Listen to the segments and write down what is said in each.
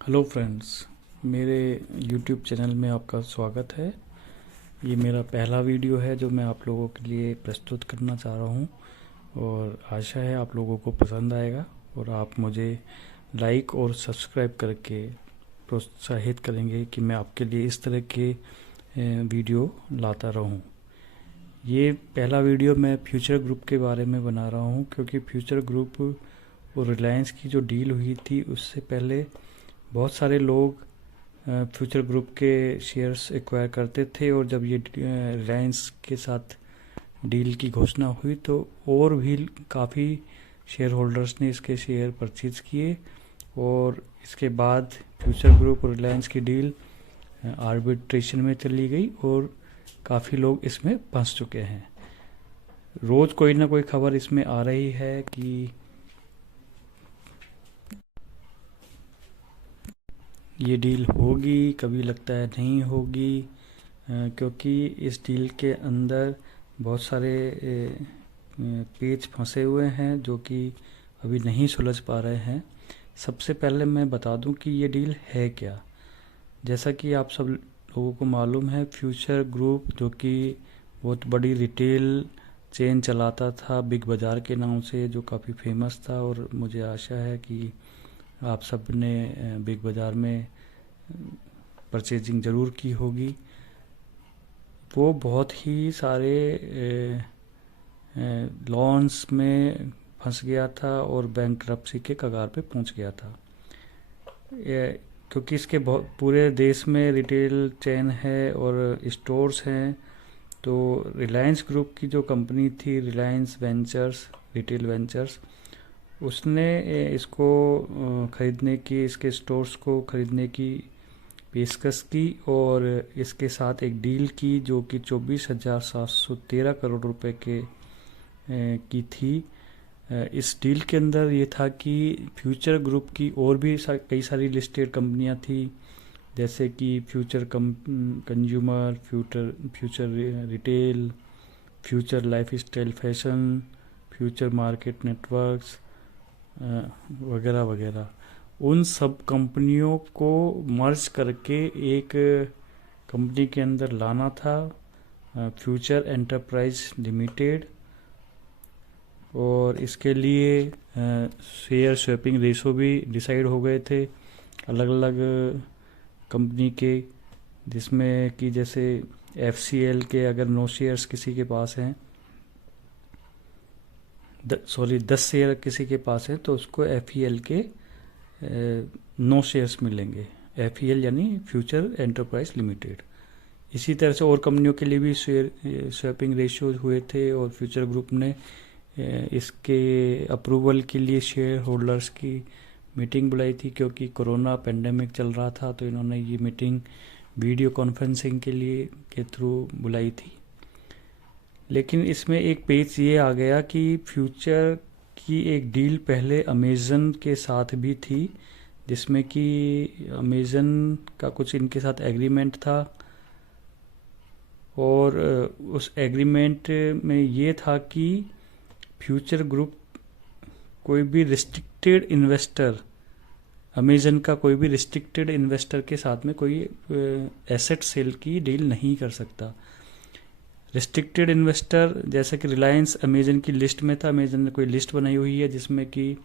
Hello friends, मेरे YouTube channel में आपका स्वागत है। ये मेरा पहला वीडियो है जो मैं आप लोगों के लिए प्रस्तुत करना चाह रहा हूँ और आशा है आप लोगों को पसंद आएगा और आप मुझे लाइक और सब्सक्राइब करके प्रोत्साहित करेंगे कि मैं आपके लिए इस तरह के वीडियो लाता रहूँ। ये पहला वीडियो मैं फ्यूचर ग्रुप के बारे में बना रहा हूँ क्योंकि फ्यूचर ग्रुप और रिलायंस की जो डील हुई थी उससे पहले बहुत सारे लोग फ्यूचर ग्रुप के शेयर्स एक्वायर करते थे और जब ये रिलायंस के साथ डील की घोषणा हुई तो और भी काफ़ी शेयर होल्डर्स ने इसके शेयर परचेज किए और इसके बाद फ्यूचर ग्रुप और रिलायंस की डील आर्बिट्रेशन में चली गई और काफ़ी लोग इसमें फंस चुके हैं। रोज़ कोई ना कोई खबर इसमें आ रही है कि ये डील होगी, कभी लगता है नहीं होगी, क्योंकि इस डील के अंदर बहुत सारे पेच फंसे हुए हैं जो कि अभी नहीं सुलझ पा रहे हैं। सबसे पहले मैं बता दूं कि ये डील है क्या। जैसा कि आप सब लोगों को मालूम है, फ्यूचर ग्रुप जो कि बहुत बड़ी रिटेल चेन चलाता था बिग बाज़ार के नाम से, जो काफ़ी फेमस था और मुझे आशा है कि आप सब ने बिग बाज़ार में परचेजिंग ज़रूर की होगी। वो बहुत ही सारे लॉन्स में फंस गया था और बैंकरप्सी के कगार पे पहुंच गया था। क्योंकि इसके बहुत पूरे देश में रिटेल चेन है और स्टोर्स हैं, तो रिलायंस ग्रुप की जो कंपनी थी रिलायंस वेंचर्स, रिटेल वेंचर्स, उसने इसको ख़रीदने की, इसके स्टोर्स को ख़रीदने की पेशकश की और इसके साथ एक डील की जो कि 24,713 करोड़ रुपए की थी। इस डील के अंदर ये था कि फ्यूचर ग्रुप की और भी कई सारी लिस्टेड कंपनियां थी, जैसे कि future consumer, future retail, future life style fashion, future market networks वगैरह वगैरह। उन सब कंपनियों को मर्ज करके एक कंपनी के अंदर लाना था, फ्यूचर एंटरप्राइज लिमिटेड। और इसके लिए शेयर स्वैपिंग रेशो भी डिसाइड हो गए थे अलग अलग कंपनी के, जिसमें कि जैसे FCL के अगर 9 शेयर्स किसी के पास हैं, 10 शेयर किसी के पास है तो उसको FEL के 9 शेयर्स मिलेंगे। FEL यानी फ्यूचर एंटरप्राइज लिमिटेड। इसी तरह से और कंपनियों के लिए भी शेयर स्वैपिंग रेशियो हुए थे और फ्यूचर ग्रुप ने इसके अप्रूवल के लिए शेयर होल्डर्स की मीटिंग बुलाई थी, क्योंकि कोरोना पेंडेमिक चल रहा था तो इन्होंने ये मीटिंग वीडियो कॉन्फ्रेंसिंग के थ्रू बुलाई थी। लेकिन इसमें एक पेच ये आ गया कि फ्यूचर की एक डील पहले अमेज़न के साथ भी थी, जिसमें कि अमेज़न का कुछ इनके साथ एग्रीमेंट था और उस एग्रीमेंट में ये था कि फ्यूचर ग्रुप कोई भी रिस्ट्रिक्टेड इन्वेस्टर, अमेज़न का कोई भी रिस्ट्रिक्टेड इन्वेस्टर के साथ में कोई एसेट सेल की डील नहीं कर सकता। रिस्ट्रिक्टेड इन्वेस्टर जैसे कि रिलायंस अमेज़न की लिस्ट में था, अमेज़न ने कोई लिस्ट बनाई हुई है जिसमें कि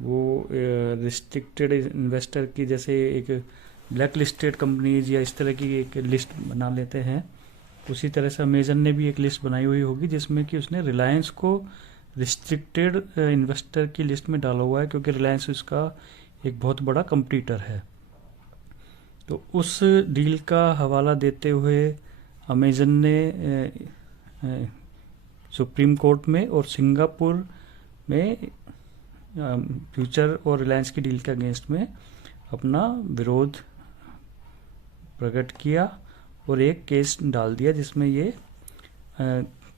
वो रिस्ट्रिक्टेड इन्वेस्टर की, जैसे एक ब्लैक लिस्टेड कंपनीज या इस तरह की एक लिस्ट बना लेते हैं, उसी तरह से अमेज़न ने भी एक लिस्ट बनाई हुई होगी जिसमें कि उसने रिलायंस को रिस्ट्रिक्टेड इन्वेस्टर की लिस्ट में डाला हुआ है, क्योंकि रिलायंस उसका एक बहुत बड़ा कंपटीटर है। तो उस डील का हवाला देते हुए अमेज़न ने सुप्रीम कोर्ट में और सिंगापुर में फ्यूचर और रिलायंस की डील के अगेंस्ट में अपना विरोध प्रकट किया और एक केस डाल दिया जिसमें ये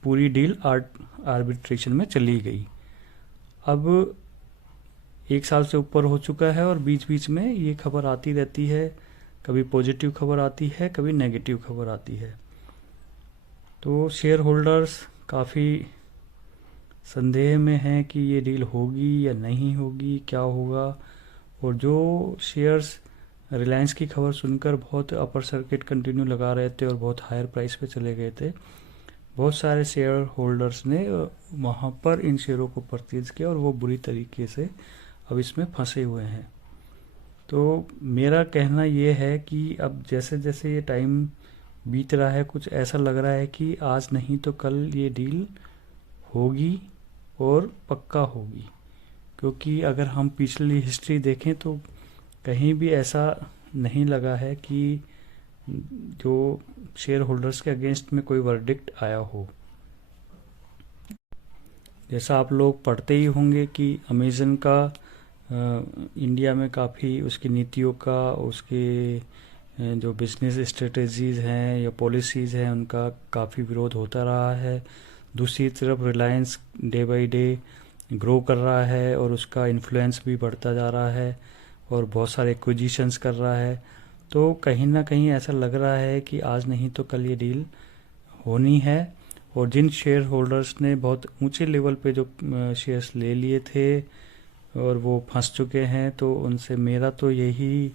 पूरी डील आर्बिट्रेशन में चली गई। अब 1 साल से ऊपर हो चुका है और बीच बीच में ये खबर आती रहती है, कभी पॉजिटिव खबर आती है, कभी नेगेटिव खबर आती है। तो शेयर होल्डर्स काफ़ी संदेह में हैं कि ये डील होगी या नहीं होगी, क्या होगा। और जो शेयर्स रिलायंस की खबर सुनकर बहुत अपर सर्किट कंटिन्यू लगा रहे थे और बहुत हायर प्राइस पे चले गए थे। बहुत सारे शेयर होल्डर्स ने वहाँ पर इन शेयरों को परचेज किया और वो बुरी तरीके से अब इसमें फंसे हुए हैं। तो मेरा कहना ये है कि अब जैसे जैसे ये टाइम बीत रहा है, कुछ ऐसा लग रहा है कि आज नहीं तो कल ये डील होगी और पक्का होगी। क्योंकि अगर हम पिछली हिस्ट्री देखें तो कहीं भी ऐसा नहीं लगा है कि जो शेयर होल्डर्स के अगेंस्ट में कोई वर्डिक्ट आया हो। जैसा आप लोग पढ़ते ही होंगे कि अमेज़न का इंडिया में काफ़ी उसकी नीतियों का, उसके जो बिजनेस स्ट्रेटजीज़ हैं या पॉलिसीज़ हैं उनका काफ़ी विरोध होता रहा है। दूसरी तरफ Reliance day by day grow कर रहा है और उसका इन्फ्लुएंस भी बढ़ता जा रहा है और बहुत सारे एक्विजिशंस कर रहा है। तो कहीं ना कहीं ऐसा लग रहा है कि आज नहीं तो कल ये डील होनी है। और जिन शेयर होल्डर्स ने बहुत ऊंचे लेवल पे जो शेयर्स ले लिए थे और वो फंस चुके हैं, तो उनसे मेरा तो यही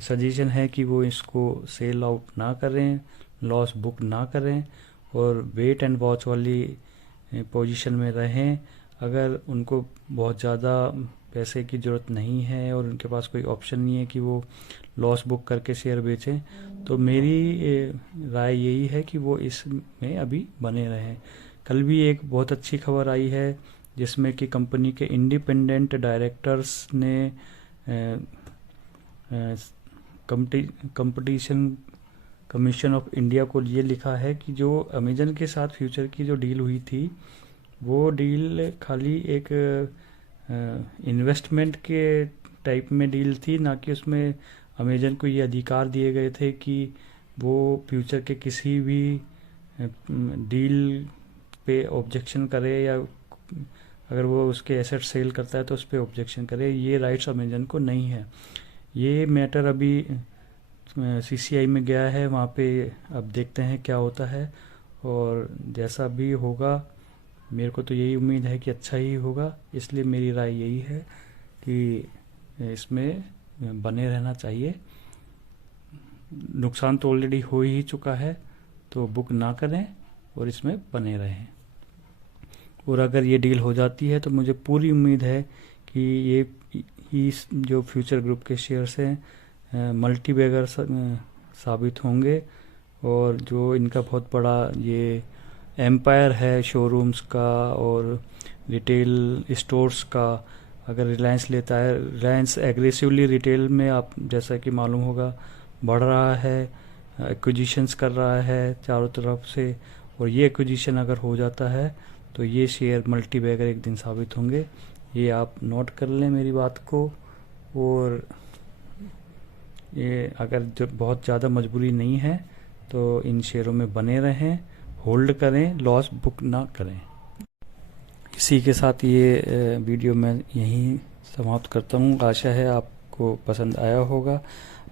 सजेशन है कि वो इसको सेल आउट ना करें, लॉस बुक ना करें और वेट एंड वॉच वाली पोजीशन में रहें। अगर उनको बहुत ज़्यादा पैसे की ज़रूरत नहीं है और उनके पास कोई ऑप्शन नहीं है कि वो लॉस बुक करके शेयर बेचें, तो मेरी राय यही है कि वो इसमें अभी बने रहें। कल भी एक बहुत अच्छी खबर आई है जिसमें कि कंपनी के इंडिपेंडेंट डायरेक्टर्स ने कंपटीशन कमीशन ऑफ इंडिया को ये लिखा है कि जो अमेजन के साथ फ्यूचर की जो डील हुई थी, वो डील खाली एक इन्वेस्टमेंट के टाइप में डील थी, ना कि उसमें अमेजन को ये अधिकार दिए गए थे कि वो फ्यूचर के किसी भी डील पे ऑब्जेक्शन करे या अगर वो उसके एसेट सेल करता है तो उस पर ऑब्जेक्शन करे। ये राइट्स अमेजन को नहीं है। ये मैटर अभी सीसीआई में गया है, वहाँ पे अब देखते हैं क्या होता है और जैसा भी होगा मेरे को तो यही उम्मीद है कि अच्छा ही होगा। इसलिए मेरी राय यही है कि इसमें बने रहना चाहिए। नुकसान तो ऑलरेडी हो ही चुका है, तो बुक ना करें और इसमें बने रहें। और अगर ये डील हो जाती है तो मुझे पूरी उम्मीद है कि ये जो फ्यूचर ग्रुप के शेयर्स हैं मल्टी बैगर साबित होंगे और जो इनका बहुत बड़ा ये एम्पायर है शोरूम्स का और रिटेल स्टोर्स का, अगर रिलायंस लेता है, रिलायंस एग्रेसिवली रिटेल में आप जैसा कि मालूम होगा बढ़ रहा है, एक्विजिशंस कर रहा है चारों तरफ से, और ये एक्विजिशन अगर हो जाता है तो ये शेयर मल्टी बैगर एक दिन साबित होंगे। ये आप नोट कर लें मेरी बात को। और ये अगर जो बहुत ज़्यादा मजबूरी नहीं है तो इन शेयरों में बने रहें, होल्ड करें, लॉस बुक ना करें। इसी के साथ ये वीडियो मैं यहीं समाप्त करता हूँ। आशा है आपको पसंद आया होगा।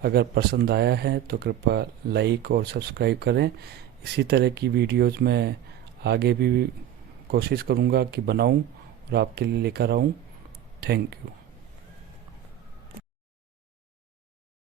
अगर पसंद आया है तो कृपया लाइक और सब्सक्राइब करें। इसी तरह की वीडियोज़ मैं आगे भी कोशिश करूँगा कि बनाऊँ और आपके लिए लेकर आऊँ। Thank you.